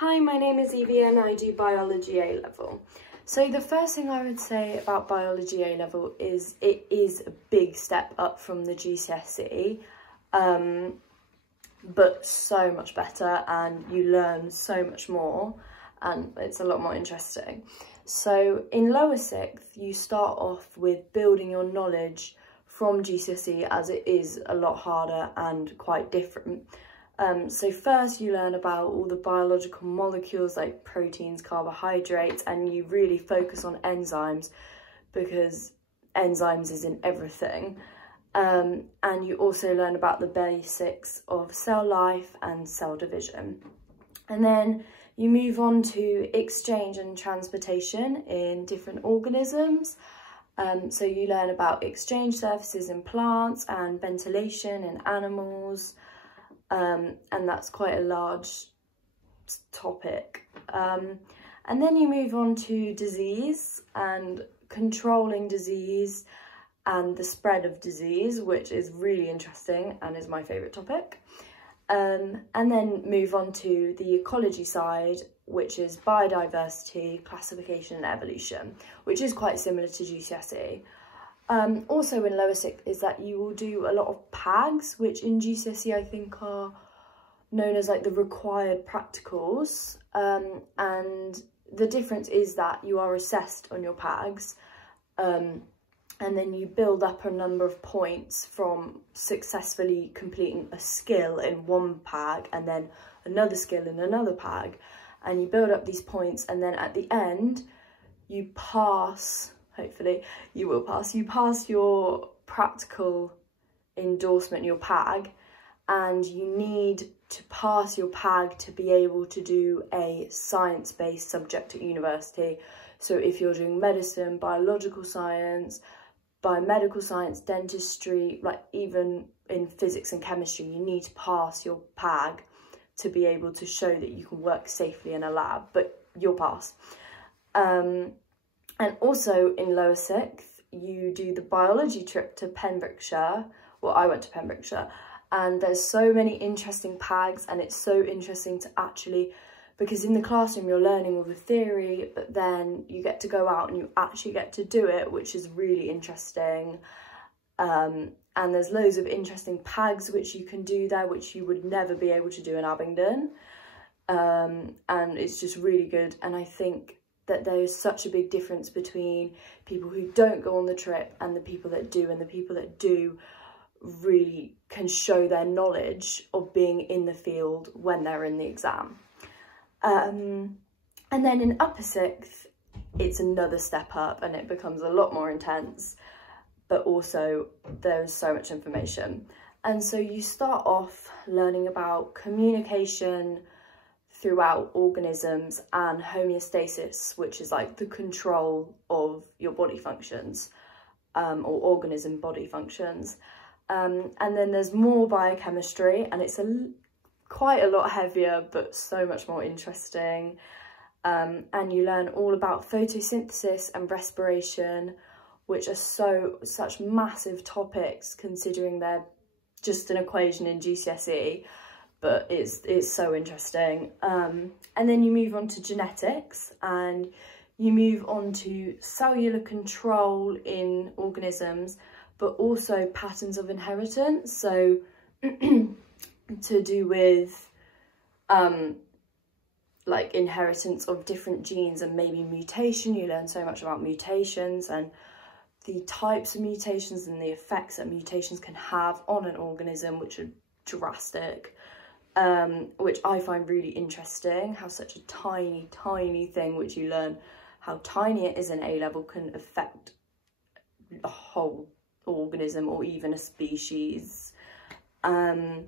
Hi, my name is Evie and I do Biology A-Level. So the first thing I would say about Biology A-Level is it is a big step up from the GCSE, but so much better, and you learn so much more and it's a lot more interesting. So in lower sixth, you start off with building your knowledge from GCSE, as it is a lot harder and quite different. So first you learn about all the biological molecules like proteins, carbohydrates, and you really focus on enzymes because enzymes is in everything. And you also learn about the basics of cell life and cell division. And then you move on to exchange and transportation in different organisms. So you learn about exchange surfaces in plants and ventilation in animals. And that's quite a large topic. And then you move on to disease and controlling disease and the spread of disease, which is really interesting and is my favourite topic. And then move on to the ecology side, which is biodiversity, classification and evolution, which is quite similar to GCSE. Also in lower sixth is that you will do a lot of PAGs, which in GCSE I think are known as like the required practicals. And the difference is that you are assessed on your PAGs, and then you build up a number of points from successfully completing a skill in one PAG and then another skill in another PAG. And you build up these points, and then at the end you pass. Hopefully you will pass. You pass your practical endorsement, your PAG, and you need to pass your PAG to be able to do a science-based subject at university. So if you're doing medicine, biological science, biomedical science, dentistry, like even in physics and chemistry, you need to pass your PAG to be able to show that you can work safely in a lab, but you'll pass. And also in lower sixth, you do the biology trip to Pembrokeshire. Well, I went to Pembrokeshire, and there's so many interesting PAGs, and it's so interesting to actually, because in the classroom you're learning all the theory, but then you get to go out and you actually get to do it, which is really interesting. And there's loads of interesting PAGs which you can do there, which you would never be able to do in Abingdon. And it's just really good. And I think that there's such a big difference between people who don't go on the trip and the people that do, and the people that do really can show their knowledge of being in the field when they're in the exam. And then in upper sixth, it's another step up and it becomes a lot more intense, but also there's so much information. And so you start off learning about communication throughout organisms and homeostasis, which is like the control of your body functions, or organism body functions. And then there's more biochemistry, and it's quite a lot heavier, but so much more interesting. And you learn all about photosynthesis and respiration, which are such massive topics considering they're just an equation in GCSE. But it's so interesting. And then you move on to genetics, and you move on to cellular control in organisms, but also patterns of inheritance. So to do with like inheritance of different genes and maybe mutation. You learn so much about mutations and the types of mutations and the effects that mutations can have on an organism, which are drastic. Which I find really interesting, how such a tiny, tiny thing, which you learn how tiny it is in A-level, can affect a whole organism or even a species. And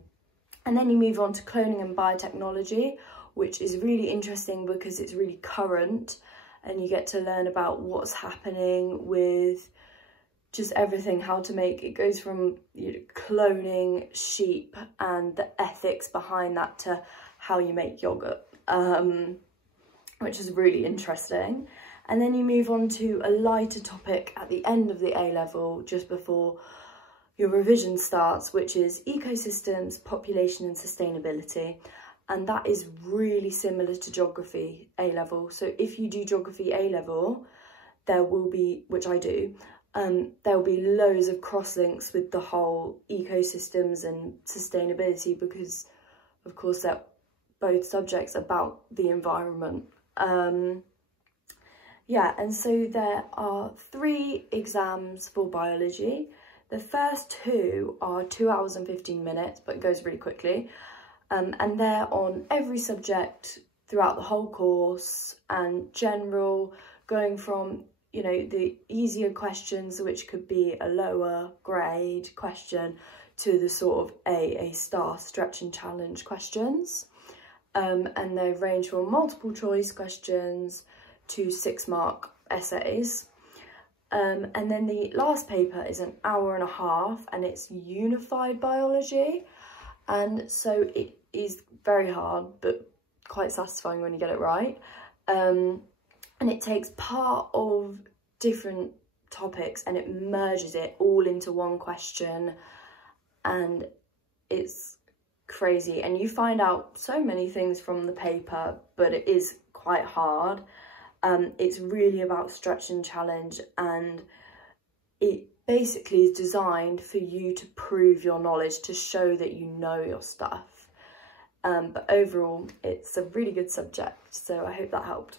then you move on to cloning and biotechnology, which is really interesting because it's really current, and you get to learn about what's happening with just everything, how to make it. Goes from cloning sheep and the ethics behind that to how you make yogurt, which is really interesting. And then you move on to a lighter topic at the end of the A-level, just before your revision starts, which is ecosystems, population and sustainability. and that is really similar to geography A-level. So if you do geography A-level, there will be, which I do, there will be loads of cross-links with the whole ecosystems and sustainability, because of course they're both subjects about the environment. Yeah, and so there are 3 exams for biology. The first 2 are 2 hours and 15 minutes, but it goes really quickly. And they're on every subject throughout the whole course, and general, going from, you know, the easier questions, which could be a lower grade question, to the sort of A star stretch and challenge questions. And they range from multiple choice questions to 6-mark essays. And then the last paper is an hour and a half, and it's unified biology. And so it is very hard, but quite satisfying when you get it right. And it takes part of different topics and it merges it all into one question, and it's crazy. And you find out so many things from the paper, but it is quite hard. It's really about stretch and challenge, and it basically is designed for you to prove your knowledge, to show that you know your stuff. But overall, it's a really good subject, so I hope that helped.